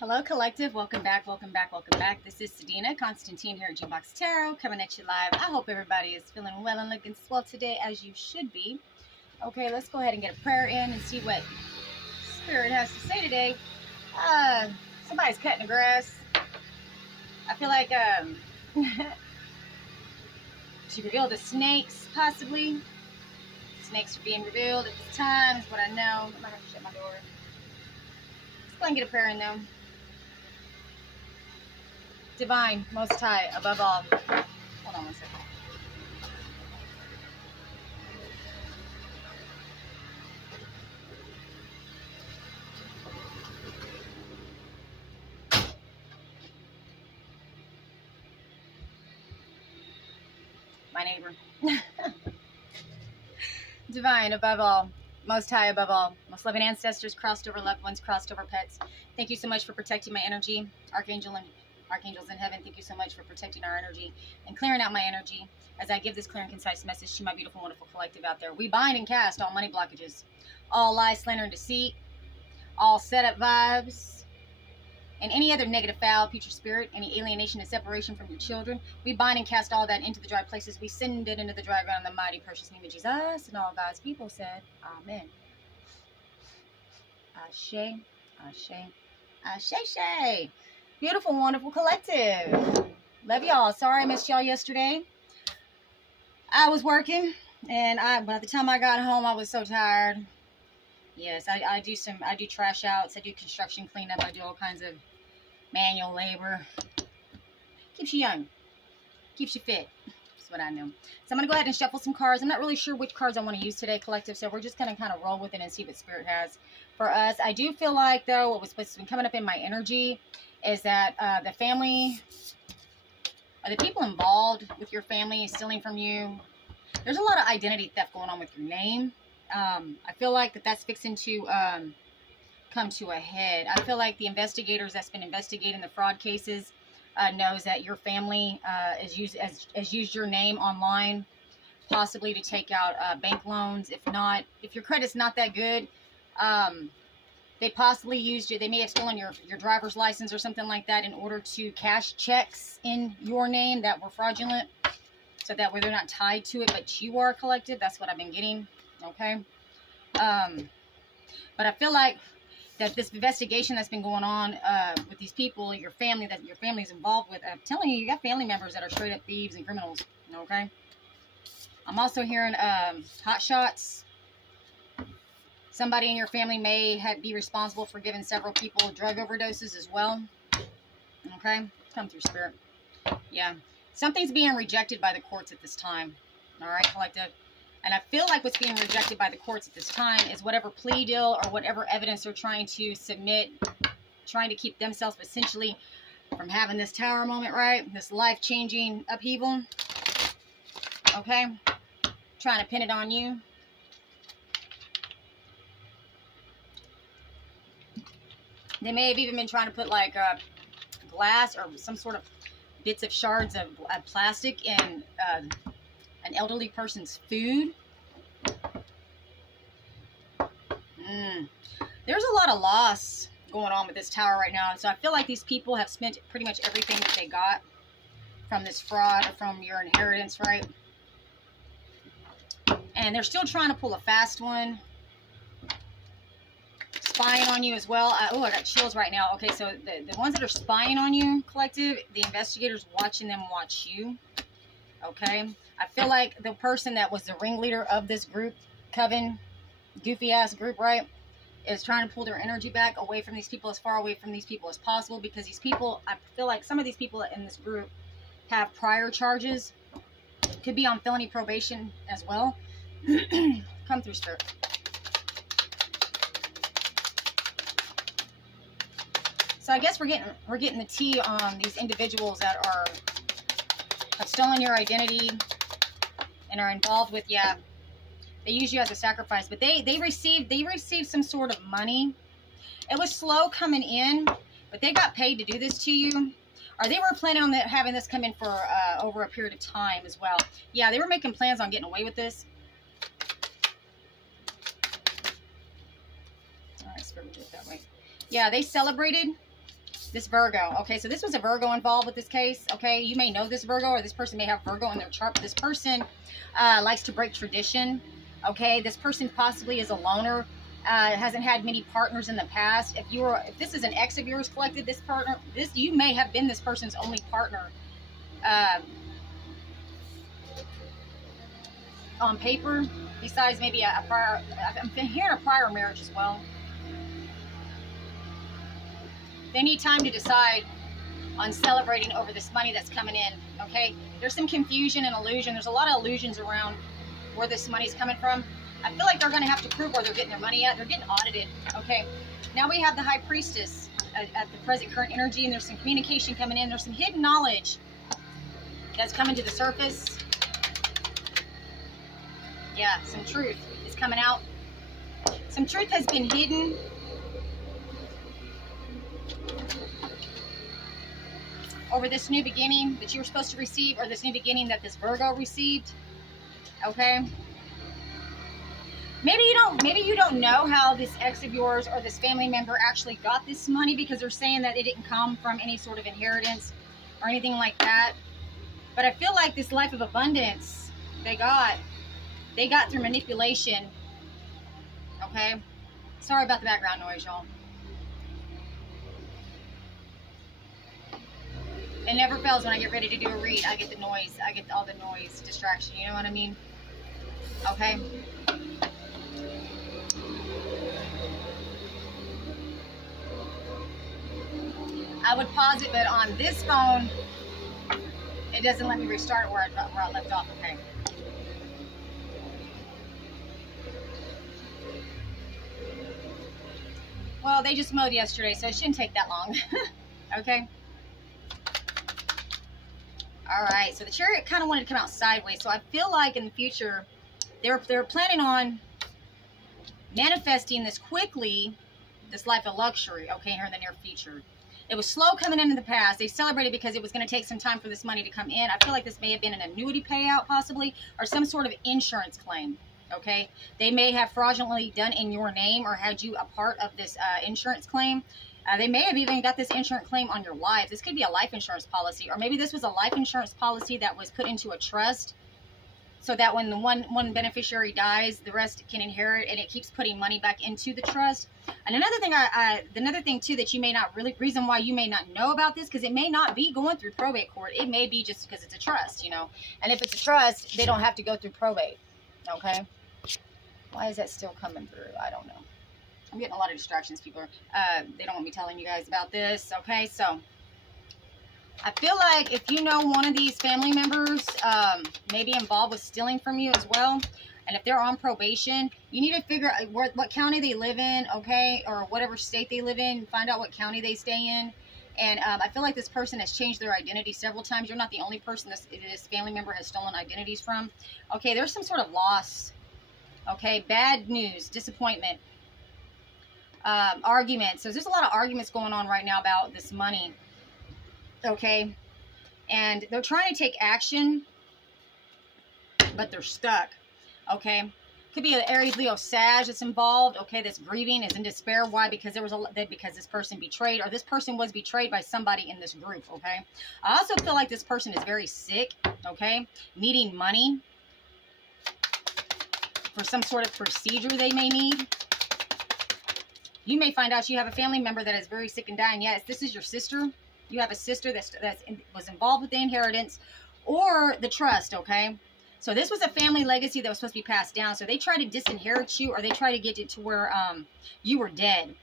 Hello, collective. Welcome back, welcome back, welcome back. This is Sedina Constantine here at G-Box Tarot, coming at you live. I hope everybody is feeling well and looking swell today, as you should be. Okay, let's go ahead and get a prayer in and see what Spirit has to say today. Somebody's cutting the grass. I feel like she revealed the snakes, possibly. Snakes are being revealed at this time, is what I know. I'm gonna have to shut my door. Let's go and get a prayer in, though. Divine, Most High, above all. Hold on one second. My neighbor. Divine, above all. Most High, above all. Most loving ancestors, crossed over loved ones, crossed over pets. Thank you so much for protecting my energy. Archangels in heaven, thank you so much for protecting our energy and clearing out my energy as I give this clear and concise message to my beautiful, wonderful collective out there. We bind and cast all money blockages, all lies, slander, and deceit, all setup vibes, and any other negative, foul, future spirit, any alienation and separation from your children. We bind and cast all that into the dry places. We send it into the dry ground in the mighty, precious name of Jesus. And all God's people said, Amen. Ashe, Ashe, Ashe, Ashe. Beautiful, wonderful collective. Love y'all. Sorry I missed y'all yesterday. I was working, and by the time I got home, I was so tired. Yes, I do trash outs. I do construction cleanup. I do all kinds of manual labor. Keeps you young. Keeps you fit. That's what I know. So I'm going to go ahead and shuffle some cards. I'm not really sure which cards I want to use today, collective, so we're just going to kind of roll with it and see what Spirit has for us. I do feel like, though, what's been coming up in my energy is that the family, or the people involved with your family is stealing from you. There's a lot of identity theft going on with your name. I feel like that's fixing to come to a head. I feel like the investigators that's been investigating the fraud cases knows that your family has used your name online, possibly to take out bank loans. If your credit's not that good, they possibly used you. They may have stolen your driver's license or something like that in order to cash checks in your name that were fraudulent, so that way they're not tied to it, but you are collected. That's what I've been getting. Okay. But I feel like that this investigation that's been going on with these people, your family, that your family's involved with, I'm telling you, you got family members that are straight up thieves and criminals. Okay. I'm also hearing hot shots. Somebody in your family may be responsible for giving several people drug overdoses as well. Okay? Come through, Spirit. Yeah. Something's being rejected by the courts at this time. All right, collective? And I feel like what's being rejected by the courts at this time is whatever plea deal or whatever evidence they're trying to submit, trying to keep themselves essentially from having this tower moment, right? This life-changing upheaval. Okay? Trying to pin it on you. They may have even been trying to put like glass or some sort of bits of shards of plastic in an elderly person's food. There's a lot of loss going on with this tower right now. So I feel like these people have spent pretty much everything that they got from this fraud or from your inheritance, right? And they're still trying to pull a fast one. Spying on you as well. I got chills right now. Okay, so the ones that are spying on you, collective, the investigators watching them watch you. Okay, I feel like the person that was the ringleader of this group, coven, goofy ass group, right, is trying to pull their energy back away from these people, as far away from these people as possible, because these people, I feel like some of these people in this group have prior charges, could be on felony probation as well. Come through, Spirit. So I guess we're getting the tea on these individuals that have stolen your identity and are involved with, yeah, they use you as a sacrifice, but they received some sort of money. It was slow coming in, but they got paid to do this to you, or they were planning on having this come in for over a period of time as well. Yeah, they were making plans on getting away with this. All right, Spirit, we'll do it that way. Yeah, they celebrated This Virgo. Okay, so this was a Virgo involved with this case. Okay, you may know this Virgo, or this person may have Virgo in their chart. But this person likes to break tradition. Okay, this person possibly is a loner. Hasn't had many partners in the past. If this is an ex of yours, collected, this partner, you may have been this person's only partner on paper. Besides maybe a prior, I'm hearing a prior marriage as well. They need time to decide on celebrating over this money that's coming in, okay? There's some confusion and illusion. There's a lot of illusions around where this money's coming from. I feel like they're going to have to prove where they're getting their money at. They're getting audited, okay? Now we have the High Priestess at the present current energy, and there's some communication coming in. There's some hidden knowledge that's coming to the surface. Yeah, some truth is coming out. Some truth has been hidden. Over this new beginning that you were supposed to receive, or this new beginning that this Virgo received. Okay. Maybe you don't know how this ex of yours or this family member actually got this money, because they're saying that it didn't come from any sort of inheritance or anything like that. But I feel like this life of abundance they got through manipulation. Okay. Sorry about the background noise, y'all. It never fails when I get ready to do a read. I get the noise. I get all the noise distraction. You know what I mean? Okay. I would pause it, but on this phone, it doesn't let me restart it where I left off. Okay. Well, they just mowed yesterday, so it shouldn't take that long. Okay. All right, so the Chariot kind of wanted to come out sideways. So I feel like in the future, they're planning on manifesting this quickly, this life of luxury, okay, here in the near future. It was slow coming in the past. They celebrated because it was going to take some time for this money to come in. I feel like this may have been an annuity payout possibly, or some sort of insurance claim, okay? They may have fraudulently done in your name or had you a part of this insurance claim. They may have even got this insurance claim on your life. This could be a life insurance policy, or maybe this was a life insurance policy that was put into a trust so that when the one beneficiary dies, the rest can inherit, and it keeps putting money back into the trust. And another thing too that you may not really, reason why you may not know about this, because it may not be going through probate court. It may be just because it's a trust, you know. And if it's a trust, they don't have to go through probate, okay? Why is that still coming through? I don't know. I'm getting a lot of distractions. People are, they don't want me telling you guys about this. Okay, so I feel like if you know one of these family members may be involved with stealing from you as well, and if they're on probation, you need to figure out what county they live in, okay, or whatever state they live in. Find out what county they stay in. And I feel like this person has changed their identity several times. You're not the only person this family member has stolen identities from. Okay, there's some sort of loss. Okay, bad news, disappointment. Arguments. So there's a lot of arguments going on right now about this money. Okay. And they're trying to take action, but they're stuck. Okay. Could be an Aries, Leo, Sag that's involved. Okay. That's grieving, is in despair. Why? Because because this person betrayed, or this person was betrayed by somebody in this group. Okay. I also feel like this person is very sick. Okay. Needing money for some sort of procedure they may need. You may find out you have a family member that is very sick and dying. Yes, this is your sister. You have a sister that was involved with the inheritance or the trust, okay? So this was a family legacy that was supposed to be passed down. So they try to disinherit you, or they try to get it to where you were dead.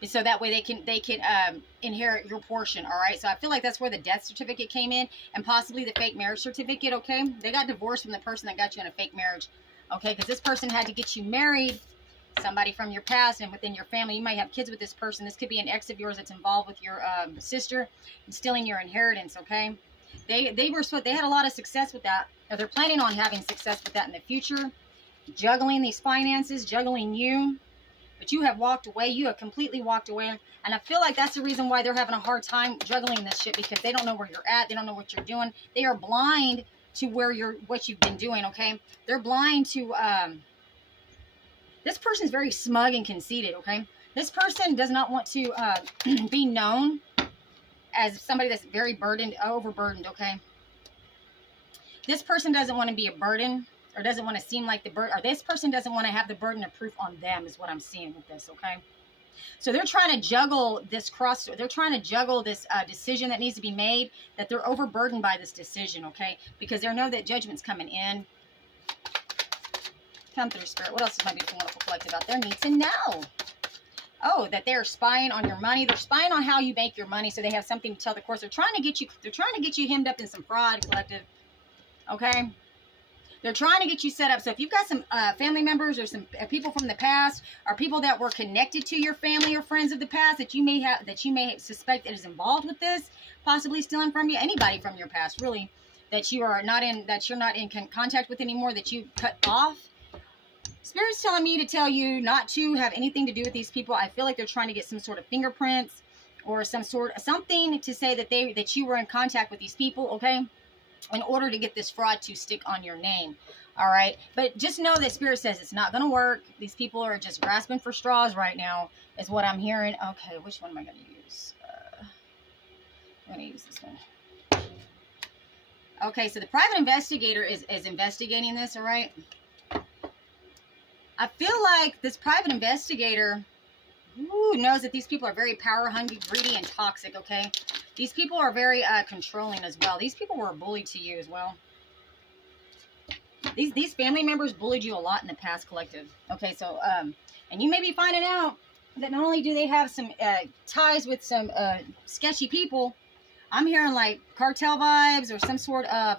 And so that way they can inherit your portion, all right? So I feel like that's where the death certificate came in, and possibly the fake marriage certificate, okay? They got divorced from the person that got you in a fake marriage, okay? Because this person had to get you married. Somebody from your past and within your family. You might have kids with this person. This could be an ex of yours that's involved with your sister and stealing your inheritance, okay? They had a lot of success with that. Or they're planning on having success with that in the future. Juggling these finances, juggling you. But you have walked away. You have completely walked away. And I feel like that's the reason why they're having a hard time juggling this shit, because they don't know where you're at. They don't know what you're doing. They are blind to what you've been doing, okay? They're blind to... This person is very smug and conceited, okay? This person does not want to be known as somebody that's very burdened, overburdened, okay? This person doesn't want to be a burden, or doesn't want to seem like the burden, or this person doesn't want to have the burden of proof on them, is what I'm seeing with this, okay? So they're trying to juggle this they're trying to juggle this decision that needs to be made, that they're overburdened by this decision, okay? Because they know that judgment's coming in. Come through, Spirit. What else is my beautiful, wonderful collective out there need to know? Oh, that they're spying on your money. They're spying on how you make your money, so they have something to tell the courts. They're trying to get you hemmed up in some fraud, collective. Okay? They're trying to get you set up. So if you've got some family members or some people from the past, or people that were connected to your family or friends of the past that you may suspect that is involved with this, possibly stealing from you, anybody from your past, really, that you're not in contact with anymore, that you cut off. Spirit's telling me to tell you not to have anything to do with these people. I feel like they're trying to get some sort of fingerprints or something to say that you were in contact with these people, okay? In order to get this fraud to stick on your name. All right. But just know that Spirit says it's not going to work. These people are just grasping for straws right now, is what I'm hearing. Okay. Which one am I going to use? I'm going to use this one. Okay. So the private investigator is investigating this. All right. I feel like this private investigator knows that these people are very power hungry, greedy, and toxic. Okay. These people are very controlling as well. These people were bullied to you as well. These family members bullied you a lot in the past, collective. Okay, so, and you may be finding out that not only do they have some ties with some sketchy people, I'm hearing like cartel vibes or some sort of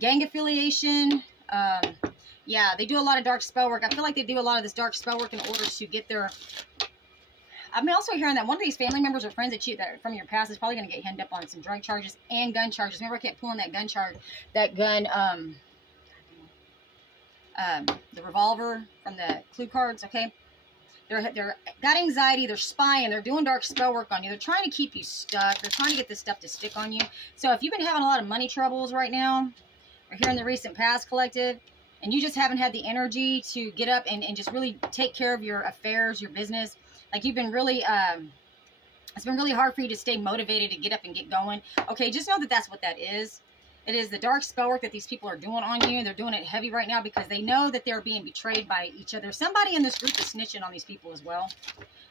gang affiliation. Yeah, they do a lot of dark spell work. I feel like they do a lot of this dark spell work in order to get their... I'm also hearing that one of these family members or friends that from your past is probably going to get hemmed up on some drug charges and gun charges. Remember, I kept pulling that gun charge, the revolver from the clue cards. Okay, they're got anxiety. They're spying. They're doing dark spell work on you. They're trying to keep you stuck. They're trying to get this stuff to stick on you. So if you've been having a lot of money troubles right now, or here in the recent past, collective, and you just haven't had the energy to get up and just really take care of your affairs, your business. Like you've been really, it's been really hard for you to stay motivated to get up and get going. Okay, just know that that's what that is. It is the dark spell work that these people are doing on you. They're doing it heavy right now because they know that they're being betrayed by each other. Somebody in this group is snitching on these people as well.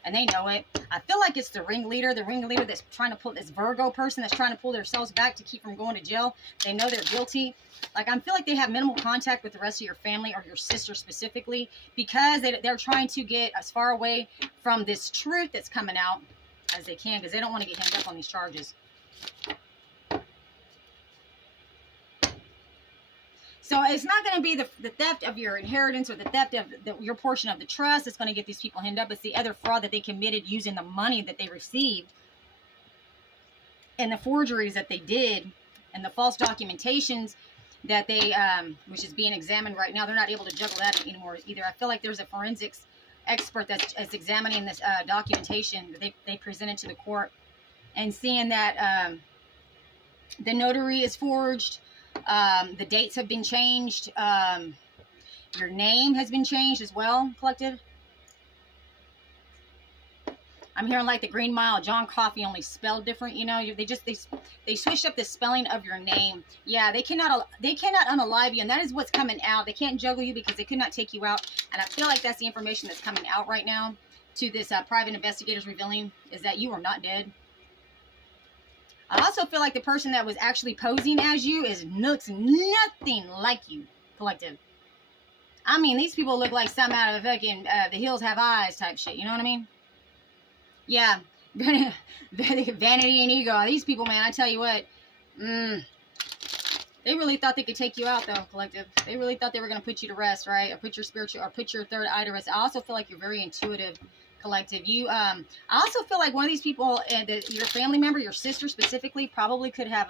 And they know it. I feel like it's the ringleader that's trying to pull, this Virgo person that's trying to pull themselves back to keep from going to jail. They know they're guilty. Like, I feel like they have minimal contact with the rest of your family or your sister specifically because they're trying to get as far away from this truth that's coming out as they can because they don't want to get hemmed up on these charges. So it's not going to be the theft of your inheritance or the theft of your portion of the trust that's going to get these people hemmed up. It's the other fraud that they committed using the money that they received and the forgeries that they did and the false documentations that they, which is being examined right now. They're not able to juggle that anymore either. I feel like there's a forensics expert that's examining this documentation that they presented to the court and seeing that the notary is forged. The dates have been changed. Your name has been changed as well, collective. I'm hearing like the Green Mile, John Coffey, only spelled different. You know, they switched up the spelling of your name. Yeah, they cannot unalive you, and that is what's coming out. They can't juggle you because they could not take you out. And I feel like that's the information that's coming out right now to this private investigators revealing is that you are not dead. I also feel like the person that was actually posing as you looks nothing like you, collective. I mean, these people look like something out of a fucking The Hills Have Eyes type shit. You know what I mean? Yeah. Vanity and ego. These people, man, I tell you what. They really thought they could take you out, though, collective. They really thought they were going to put you to rest, right? Or put your spiritual, or put your third eye to rest. I also feel like you're very intuitive, collective. You, I also feel like one of these people, your family member, your sister specifically, probably could have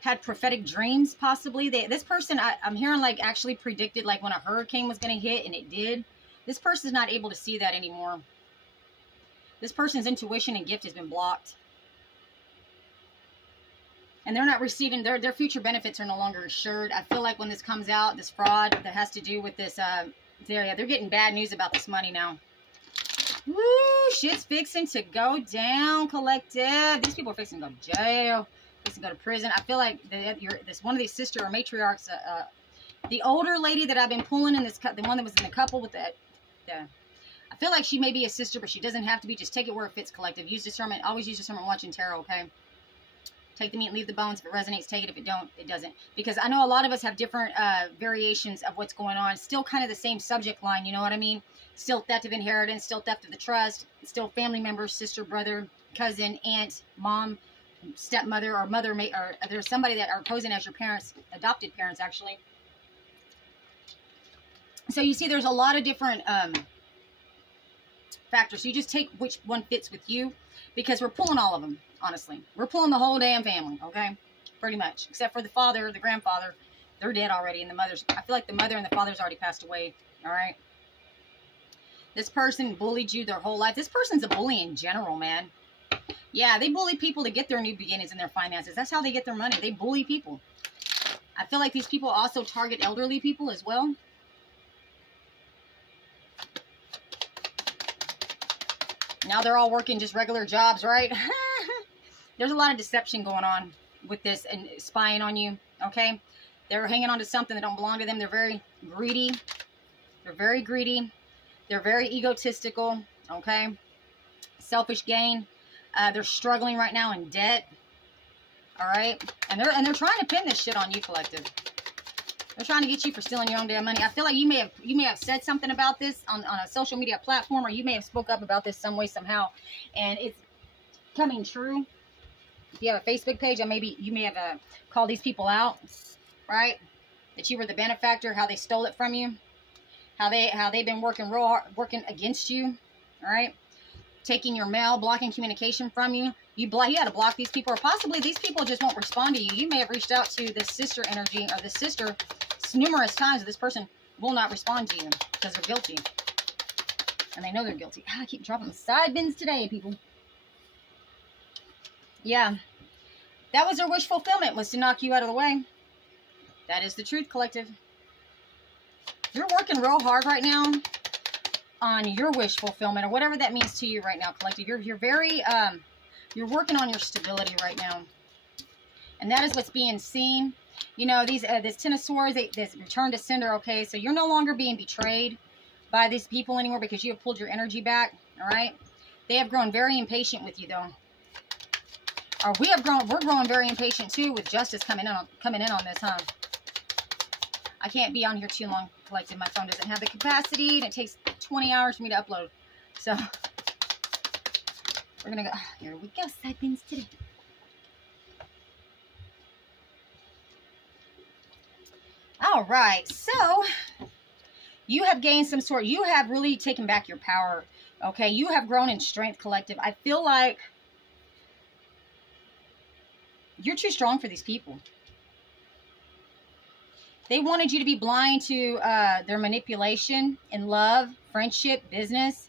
had prophetic dreams, possibly. This person, I'm hearing, like, actually predicted, like, when a hurricane was going to hit, and it did. This person's not able to see that anymore. This person's intuition and gift has been blocked. And they're not receiving, their future benefits are no longer assured. I feel like when this comes out, this fraud that has to do with this, they're getting bad news about this money now. Woo, shit's fixing to go down, collective. These people are fixing to go to jail, fixing to go to prison. I feel like this one of these sister or matriarchs, the older lady that I've been pulling in this, the one that was in the couple with I feel like she may be a sister, but she doesn't have to be. Just take it where it fits, collective. Use discernment. Always use discernment watching tarot, okay? Take the meat and leave the bones. If it resonates, take it. If it don't, it doesn't. Because I know a lot of us have different variations of what's going on. Still kind of the same subject line, you know what I mean? Still theft of inheritance, still theft of the trust, still family members, sister, brother, cousin, aunt, mom, stepmother, or mother, or there's somebody that are posing as your parents, adopted parents, actually. So you see, there's a lot of different factors. So you just take which one fits with you, because we're pulling all of them, honestly. We're pulling the whole damn family, okay? Pretty much. Except for the father, the grandfather. They're dead already, and the mother's, I feel like the mother and the father's already passed away, all right? This person bullied you their whole life. This person's a bully in general, man. Yeah, they bully people to get their new beginnings in their finances. That's how they get their money. They bully people. I feel like these people also target elderly people as well. Now they're all working just regular jobs, right? There's a lot of deception going on with this and spying on you, okay? They're hanging on to something that don't belong to them. They're very greedy. They're very greedy. They're very egotistical, okay? Selfish gain. They're struggling right now in debt, all right? And they're trying to pin this shit on you, collective. They're trying to get you for stealing your own damn money. I feel like you may have said something about this on a social media platform, or you may have spoke up about this some way, somehow, and it's coming true. If you have a Facebook page, maybe you may have called these people out, right? That you were the benefactor, how they stole it from you, how they've been working real hard, working against you, all right? Taking your mail, blocking communication from you. You had to block these people, or possibly these people just won't respond to you. You may have reached out to the sister energy or the sister numerous times. This person will not respond to you because they're guilty, and they know they're guilty. I keep dropping the side bins today, people. Yeah, that was their wish fulfillment, was to knock you out of the way. That is the truth, collective. You're working real hard right now on your wish fulfillment, or whatever that means to you right now, collective. You're very you're working on your stability right now, and that is what's being seen. You know, this Ten of Swords, this return to sender. Okay, so you're no longer being betrayed by these people anymore, because you have pulled your energy back. All right, they have grown very impatient with you, though. Or we're growing very impatient too, with justice coming in on this, huh? I can't be on here too long, collective. My phone doesn't have the capacity, and it takes 20 hours for me to upload. So we're gonna go. Here we go. Side bins today. All right, so you have gained some sort. You have really taken back your power. Okay, you have grown in strength, collective. I feel like you're too strong for these people. They wanted you to be blind to their manipulation in love, friendship, business,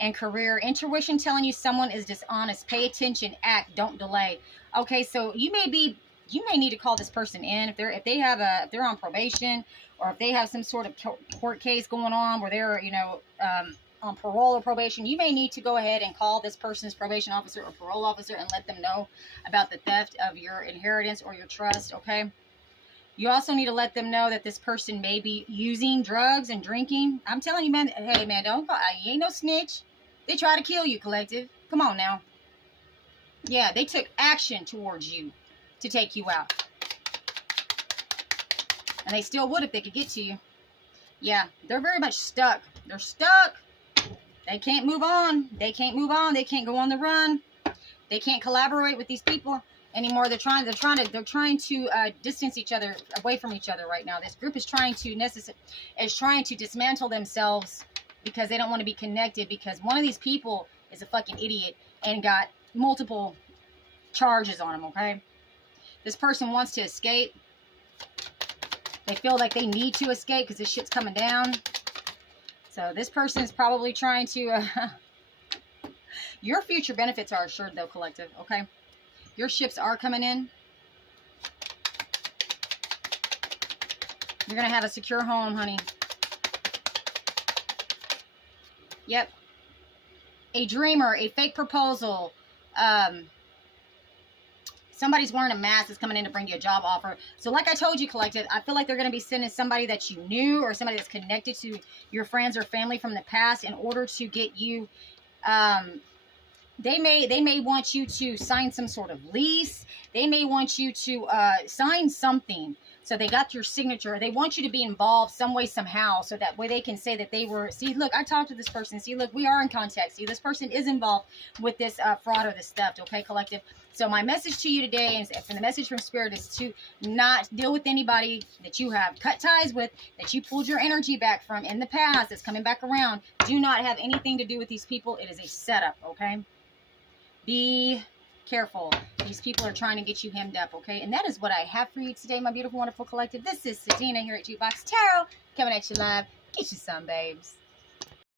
and career. Intuition telling you someone is dishonest. Pay attention, act, don't delay. Okay, so you may need to call this person in if they're on probation, or if they have some sort of court case going on where they're, you know, on parole or probation. You may need to go ahead and call this person's probation officer or parole officer and let them know about the theft of your inheritance or your trust, okay? You also need to let them know that this person may be using drugs and drinking. I'm telling you, man, hey, man, you ain't no snitch. They try to kill you, collective. Come on now. Yeah, they took action towards you to take you out. And they still would if they could get to you. Yeah, they're very much stuck. They're stuck. They can't move on. They can't move on. They can't go on the run. They can't collaborate with these people anymore. They're trying to distance each other away from each other right now. This group is trying to dismantle themselves because they don't want to be connected, because one of these people is a fucking idiot and got multiple charges on him, okay? This person wants to escape. They feel like they need to escape because this shit's coming down. So this person is probably trying to... Your future benefits are assured, though, collective, okay? Your ships are coming in. You're going to have a secure home, honey. Yep. a dreamer, a fake proposal. Somebody's wearing a mask that's coming in to bring you a job offer. So like I told you, collective, I feel like they're going to be sending somebody that you knew or somebody that's connected to your friends or family from the past in order to get you. They may want you to sign some sort of lease. They may want you to sign something. So they got your signature. They want you to be involved some way, somehow, so that way they can say that they were, see, look, I talked to this person. See, look, we are in contact. See, this person is involved with this fraud or this theft, okay, collective? So my message to you today, and the message from Spirit, is to not deal with anybody that you have cut ties with, that you pulled your energy back from in the past, that's coming back around. Do not have anything to do with these people. It is a setup, okay? Be careful. These people are trying to get you hemmed up, okay? And that is what I have for you today, my beautiful, wonderful collective. This is Sadina here at Jukebox Tarot, coming at you live. Get you some, babes.